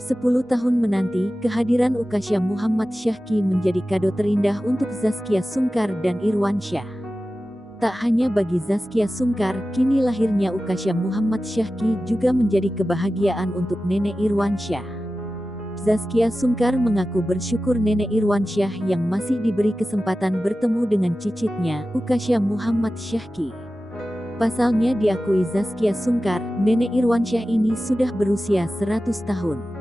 10 tahun menanti, kehadiran Ukasha Muhammad Syahki menjadi kado terindah untuk Zaskia Sungkar dan Irwansyah. Tak hanya bagi Zaskia Sungkar, kini lahirnya Ukasha Muhammad Syahki juga menjadi kebahagiaan untuk nenek Irwansyah. Zaskia Sungkar mengaku bersyukur nenek Irwansyah yang masih diberi kesempatan bertemu dengan cicitnya, Ukasha Muhammad Syahki. Pasalnya diakui Zaskia Sungkar, nenek Irwansyah ini sudah berusia 100 tahun.